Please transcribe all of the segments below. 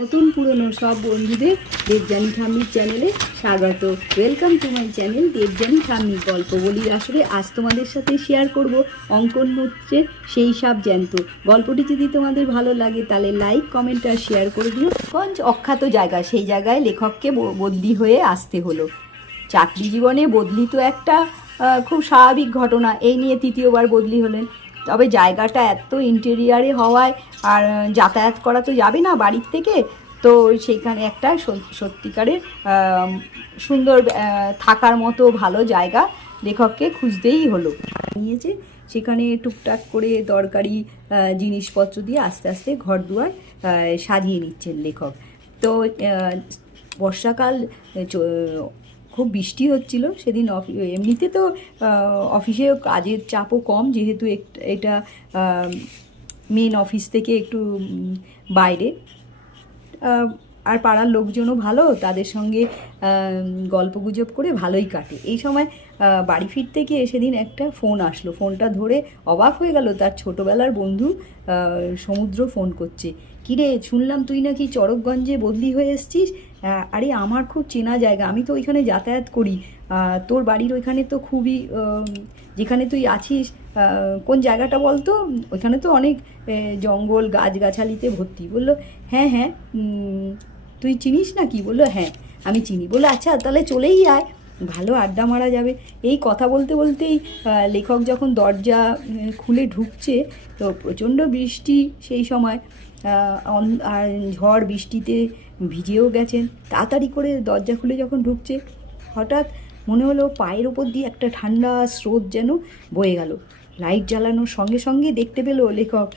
নতুন পুরনো সব বন্ধুদের দেবযানী ঠাম্মির চ্যানেলে স্বাগত। Welcome to my channel Debjani ঠাম্মির গল্প বলির আসরে আজ তোমাদের সাথে শেয়ার করব অঙ্কন হচ্ছে সেই সব জ্যান্ত। গল্পটি যদি তোমাদের ভালো লাগে তাহলে লাইক কমেন্ট আর শেয়ার করে দিও। গঞ্জ অখ্যাত জায়গা, সেই জায়গায় লেখককে বদলি হয়ে আসতে হলো। চাকরি জীবনে বদলি তো একটা খুব স্বাভাবিক ঘটনা, এই নিয়ে তৃতীয়বার বদলি হলেন। তবে জায়গাটা এত ইন্টেরিয়ারে হওয়ায় আর যাতায়াত করা তো যাবে না বাড়ির থেকে, তো সেইখানে একটা সত্যিকারের সুন্দর থাকার মতো ভালো জায়গা লেখককে খুঁজতেই হলো। নিয়েছে সেখানে টুকটাক করে দরকারি জিনিসপত্র দিয়ে আস্তে আস্তে ঘর দুয়ার সাজিয়ে নিচ্ছেন লেখক। তো বর্ষাকাল, খুব বৃষ্টি হচ্ছিল সেদিন। এমনিতে তো অফিসে কাজের চাপও কম, যেহেতু এটা মেন অফিস থেকে একটু বাইরে, আর পাড়ার লোকজনও ভালো, তাদের সঙ্গে গল্পগুজব করে ভালোই কাটে এই সময়। বাড়ি ফিরতে গিয়ে সেদিন একটা ফোন আসলো। ফোনটা ধরে অবাক হয়ে গেল, তার ছোটোবেলার বন্ধু সমুদ্র ফোন করছে। কিরে, শুনলাম তুই নাকি চড়কগঞ্জে বদলি হয়ে এসছিস। আরে আমার খুব চেনা জায়গা, আমি তো ওইখানে যাতায়াত করি। তোর বাড়ির ওইখানে তো খুবই, যেখানে তুই আছিস কোন জায়গাটা বলতো, ওইখানে তো অনেক জঙ্গল গাছগাছালিতে ভর্তি। বললো হ্যাঁ হ্যাঁ, তুই চিনিস না কি? বললো হ্যাঁ আমি চিনি। বললো আচ্ছা তাহলে চলেই আয়, ভালো আড্ডা মারা যাবে। এই কথা বলতে বলতেই লেখক যখন দরজা খুলে ঢুকছে, তো প্রচণ্ড বৃষ্টি সেই সময়, আর ঝড় বৃষ্টিতে ভিজেও গেছেন। তাড়াতাড়ি করে দরজা খুলে যখন ঢুকছে, হঠাৎ মনে হলো পায়ের ওপর দিয়ে একটা ঠান্ডা স্রোত যেন বয়ে গেল। লাইট জ্বালানোর সঙ্গে সঙ্গে দেখতে পেল লেখক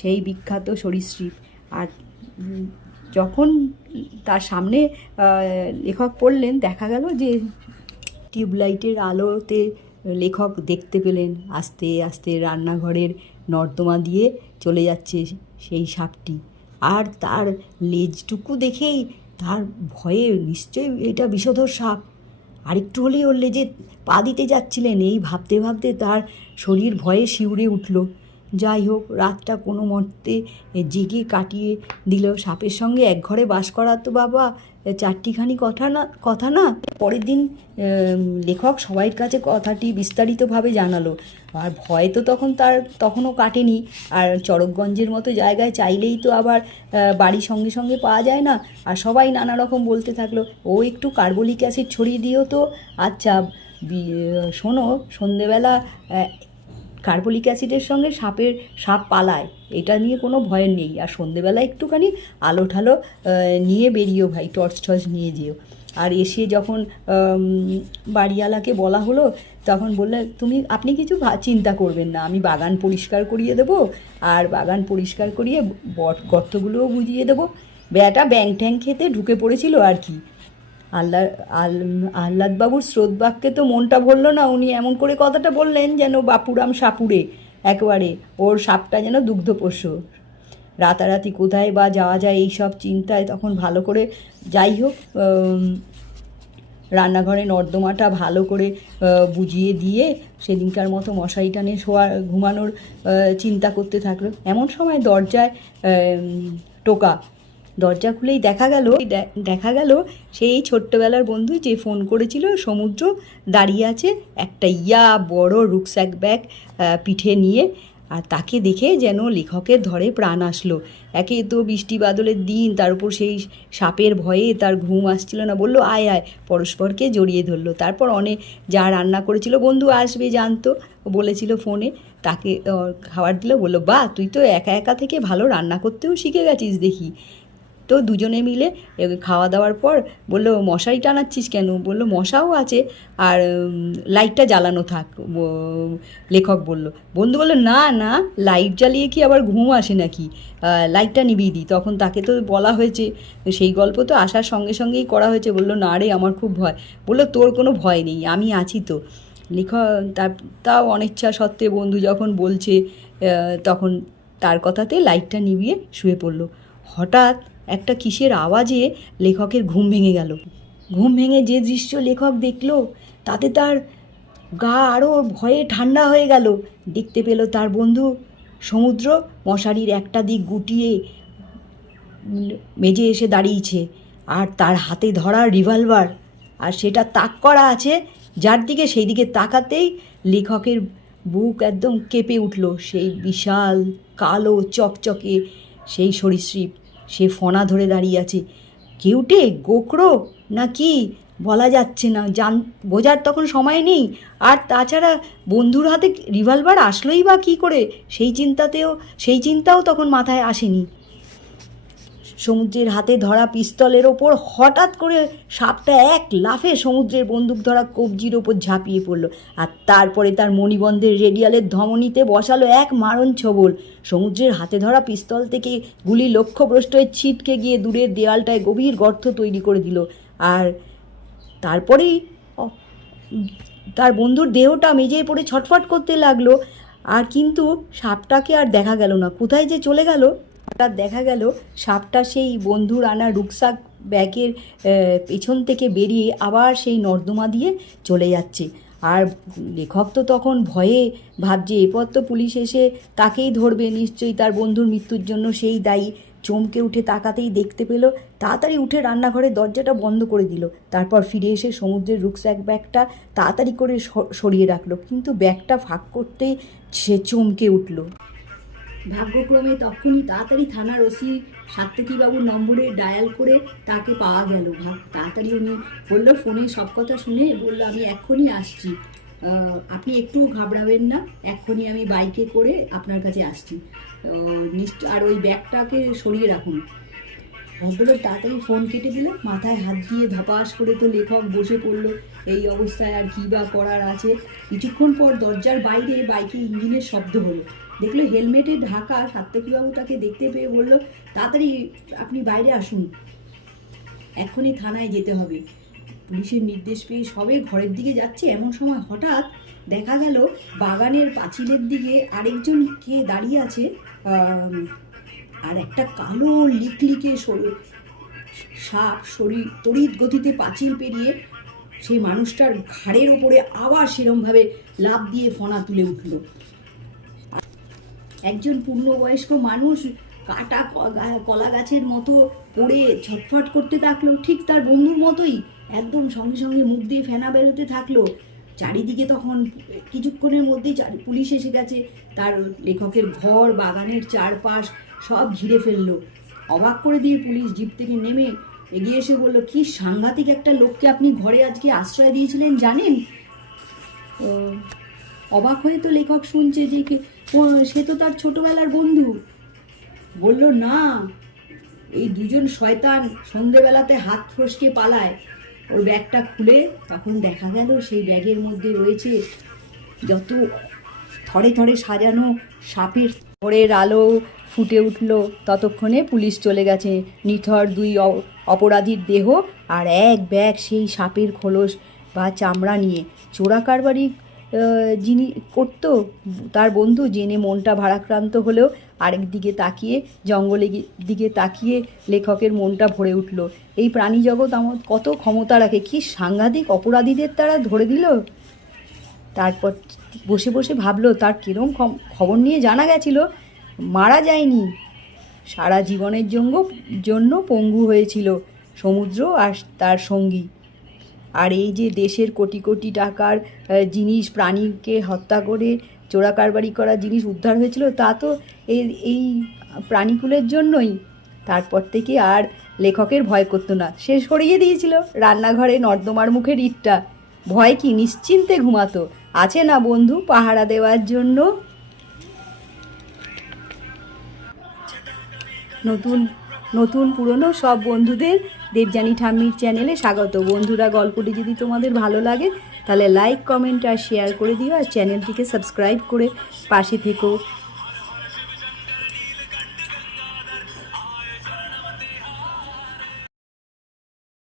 সেই বিখ্যাত সরীসৃপ। আর যখন তার সামনে লেখক পড়লেন, দেখা গেল যে টিউবলাইটের আলোতে লেখক দেখতে পেলেন আস্তে আস্তে রান্নাঘরের নর্দমা দিয়ে চলে যাচ্ছে সেই সাপটি। আর তার লেজটুকু দেখেই তার ভয়ে, নিশ্চয়ই এটা বিষধর সাপ, আরেকটু হলেই ওর লেজে পা দিতে যাচ্ছিলেন। এই ভাবতে ভাবতে তার শরীর ভয়ে শিউরে উঠল। যাই হোক, রাতটা কোনো মতে জেগে কাটিয়ে দিল। সাপের সঙ্গে এক ঘরে বাস করা তো বাবা চারটিখানি কথা না। পরের দিন লেখক সবাইয়ের কাছে কথাটি বিস্তারিতভাবে জানালো। আর ভয় তো তখনও কাটেনি। আর চড়কগঞ্জের মতো জায়গায় চাইলেই তো আবার বাড়ি সঙ্গে সঙ্গে পাওয়া যায় না। আর সবাই নানা রকম বলতে থাকলো, ও একটু কার্বলিক অ্যাসিড ছড়িয়ে দিও তো। আচ্ছা শোনো, সন্ধেবেলা কার্বলিক অ্যাসিডের সঙ্গে সাপ পালায়, এটা নিয়ে কোনো ভয় নেই। আর সন্ধেবেলা একটুখানি আলো ঠালো নিয়ে বেরিয়েও ভাই, টর্চ নিয়ে যেও। আর এসে যখন বাড়িওয়ালাকে বলা হলো, তখন বললে আপনি কিছু চিন্তা করবেন না, আমি বাগান পরিষ্কার করিয়ে দেবো, আর বাগান পরিষ্কার করিয়ে গর্তগুলোও বুঝিয়ে দেবো। বেটা ব্যাং ট্যাং খেতে ঢুকে পড়েছিল আর কি। আহ্লাদবাবুর স্রোতবাক্যে তো মনটা ভরল না। উনি এমন করে কথাটা বললেন যেন বাপুরাম সাপুরে, একেবারে ওর সাপটা যেন দুগ্ধপোষ্য। রাতারাতি কোথায় বা যাওয়া যায় এই সব চিন্তায় তখন ভালো করে, যাই হোক, রান্নাঘরে নর্দমাটা ভালো করে বুঝিয়ে দিয়ে সেদিনকার মতো মশারি টানে ঘুমানোর চিন্তা করতে থাকলো। এমন সময় দরজায় টোকা। দরজা খুলেই দেখা গেল সেই ছোট্টবেলার বন্ধু যে ফোন করেছিল, সমুদ্র, দাঁড়িয়ে আছে একটা বড় রুকস্যাক ব্যাগ পিঠে নিয়ে। আর তাকে দেখে যেন লেখকের ধরে প্রাণ আসলো। একে তো বৃষ্টি বাদলের দিন, তার উপর সেই সাপের ভয়ে তার ঘুম আসছিল না। বলল আয় আয়, পরস্পরকে জড়িয়ে ধরলো। তারপর যা রান্না করেছিল, বন্ধু আসবে জানতো, বলেছিল ফোনে, তাকে খাবার দিল। বললো বাহ, তুই তো একা একা থেকে ভালো রান্না করতেও শিখে গেছিস দেখি। তো দুজনে মিলে খাওয়া দাওয়ার পর বললো মশারি টানাচ্ছিস কেন? বললো মশাও আছে, আর লাইটটা জ্বালানো থাক। লেখক বলল। বন্ধু বললো না না, লাইট জ্বালিয়ে কি আবার ঘুম আসে নাকি, লাইটটা নিভিয়ে দিই। তখন তাকে তো বলা হয়েছে, সেই গল্প তো আসার সঙ্গে সঙ্গেই করা হয়েছে। বললো না রে, আমার খুব ভয়। বললো তোর কোনো ভয় নেই, আমি আছি তো। লেখক তাও অনিচ্ছা সত্ত্বে বন্ধু যখন বলছে, তখন তার কথাতে লাইটটা নিভিয়ে শুয়ে পড়লো। হঠাৎ একটা কিসের আওয়াজে লেখকের ঘুম ভেঙে গেল। ঘুম ভেঙে যে দৃশ্য লেখক দেখল, তাতে তার গা আরও ভয়ে ঠান্ডা হয়ে গেল। দেখতে পেল তার বন্ধু সমুদ্র মশারির একটা দিক গুটিয়ে মেজে এসে দাঁড়িয়েছে, আর তার হাতে ধরা রিভলভার, আর সেটা তাক করা আছে যার দিকে, সেই দিকে তাকাতেই লেখকের বুক একদম কেঁপে উঠল। সেই বিশাল কালো চকচকে সেই সরীসৃপ, সে ফণা ধরে দাঁড়িয়ে আছে। কেউটে, গোকরো না কি বলা যাচ্ছে না, বোঝার তখন সময় নেই। আর তাছাড়া বন্ধুর হাতে রিভলভার আসলোই বা কী করে, সেই চিন্তাও তখন মাথায় আসেনি। সমুদ্রের হাতে ধরা পিস্তলের ওপর হঠাৎ করে সাপটা এক লাফে সমুদ্রের বন্দুক ধরা কবজির ওপর ঝাঁপিয়ে পড়ল, আর তারপরে তার মণিবন্ধের রেডিয়ালের ধমনীতে বসালো এক মারণ ছোবল। সমুদ্রের হাতে ধরা পিস্তল থেকে গুলি লক্ষ্যভ্রষ্ট হয়ে ছিটকে গিয়ে দূরের দেয়ালটায় গভীর গর্ত তৈরি করে দিল। আর তারপরেই তার বন্ধুর দেহটা মেঝেয় পড়ে ছটফট করতে লাগলো। আর কিন্তু সাপটাকে আর দেখা গেল না, কোথায় যে চলে গেল। হঠাৎ দেখা গেল সাপটা সেই বন্ধুর আনা রুকসাক ব্যাগের পেছন থেকে বেরিয়ে আবার সেই নর্দমা দিয়ে চলে যাচ্ছে। আর লেখক তো তখন ভয়ে ভাবছে, এরপর তো পুলিশ এসে তাকেই ধরবে, নিশ্চয়ই তার বন্ধুর মৃত্যুর জন্য সেই দায়ী। চমকে উঠে তাকাতেই দেখতে পেল, তাড়াতাড়ি উঠে রান্নাঘরের দরজাটা বন্ধ করে দিল। তারপর ফিরে এসে সমুদ্রের রুকস্যাক ব্যাগটা তাড়াতাড়ি করে সরিয়ে রাখলো, কিন্তু ব্যাগটা ফাঁক করতেই সে চমকে উঠল। ভাগ্যক্রমে তখনই তাড়াতাড়ি থানার ওসি সাত্তকীবাবুর নম্বরে ডায়াল করে তাকে পাওয়া গেল। তাড়াতাড়ি উনি বললো, ফোনে সব কথা শুনে বললো, আমি এক্ষুনি আসছি, আপনি একটু ঘাবড়াবেন না, এক্ষুনি আমি বাইকে করে আপনার কাছে আসছি, আর ওই ব্যাগটাকে সরিয়ে রাখুন। ভদ্রলোক তাড়াতাড়ি ফোন কেটে দিল, মাথায় হাত দিয়ে ধপাস করে তো লেখক বসে পড়লো। এই অবস্থায় আর কী বা করার আছে। কিছুক্ষণ পর দরজার বাইরে বাইকে ইঞ্জিনের শব্দ হলো। দেখলো হেলমেটে ঢাকা সাত্তকীবাবু তাকে দেখতে পেয়ে বলল, তাড়াতাড়ি আপনি বাইরে আসুন, এক্ষুনি থানায় যেতে হবে। পুলিশের নির্দেশ পেয়ে সবে ঘরের দিকে যাচ্ছে, এমন সময় হঠাৎ দেখা গেল বাগানের পাঁচিলের দিকে আরেকজন কে দাঁড়িয়ে আছে, আর একটা কালো লিকলিকে সাপ তড়িৎ গতিতে পাঁচিল পেরিয়ে সেই মানুষটার ঘাড়ের ওপরে আবার সেরমভাবে লাফ দিয়ে ফণা তুলে উঠল। একজন পূর্ণবয়স্ক মানুষ কাটা কলা গাছের মতো পড়ে ছটফট করতে থাকলো, ঠিক তার বন্ধুর মতোই। একদম সঙ্গে সঙ্গে মুখ দিয়ে ফেনা বেরোতে থাকলো। চারিদিকে তখন কিছুক্ষণের মধ্যেই পুলিশ এসে গেছে। তার লেখকের ঘর, বাগানের চারপাশ সব ঘিরে ফেললো। অবাক করে দিয়ে পুলিশ জিপ থেকে নেমে এগিয়ে এসে বলল, কি সাংঘাতিক একটা লোককে আপনি ঘরে আজকে আশ্রয় দিয়েছিলেন জানেন? অবাক হয়ে তো লেখক শুনছে যে সে তো তার ছোটবেলার বন্ধু। বলল, না, এই দুজন শয়তান সন্ধেবেলাতে হাত ফসকে পালায়। ওর ব্যাগটা খুলে তখন দেখা গেল সেই ব্যাগের মধ্যে রয়েছে যত থরে থরে সাজানো সাপের। ভোরের আলো ফুটে উঠল, ততক্ষণে পুলিশ চলে গেছে। নিথর দুই অপরাধীর দেহ আর এক ব্যাগ সেই সাপের খোলস বা চামড়া নিয়ে। চোরা কারবারি যিনি করতো তার বন্ধু, জেনে মনটা ভারাক্রান্ত হলেও আরেক দিকে তাকিয়ে, জঙ্গলের দিকে তাকিয়ে লেখকের মনটা ভরে উঠল। এই প্রাণী জগৎ আমার কত ক্ষমতা রাখে, কি সাংঘাতিক অপরাধীদের তারা ধরে দিল। তারপর বসে বসে ভাবলো, তার কিরম খবর নিয়ে জানা গেছিল, মারা যায়নি, সারা জীবনের জন্য পঙ্গু হয়েছিল সমুদ্র আর তার সঙ্গী। আর এই যে দেশের কোটি কোটি টাকার জিনিস, প্রাণীকে হত্যা করে চোরা কারবারি করা জিনিস উদ্ধার হয়েছিল, তা তো এই প্রাণীকুলের জন্যই। তারপর থেকে আর লেখকের ভয় করতো না, সে সরিয়ে দিয়েছিল রান্নাঘরে নর্দমার মুখের ইটটা। ভয় কি, নিশ্চিন্তে ঘুমাতো, আছে না বন্ধু পাহারা দেওয়ার জন্য। নতুন পুরনো সব বন্ধুদের দেবযানী ঠাম্মির চ্যানেলে স্বাগত। বন্ধুরা, গল্পটি যদি তোমাদের ভালো লাগে তাহলে লাইক, কমেন্ট আর শেয়ার করে দিও, আর চ্যানেলটিকে সাবস্ক্রাইব করে পাশে থেকো।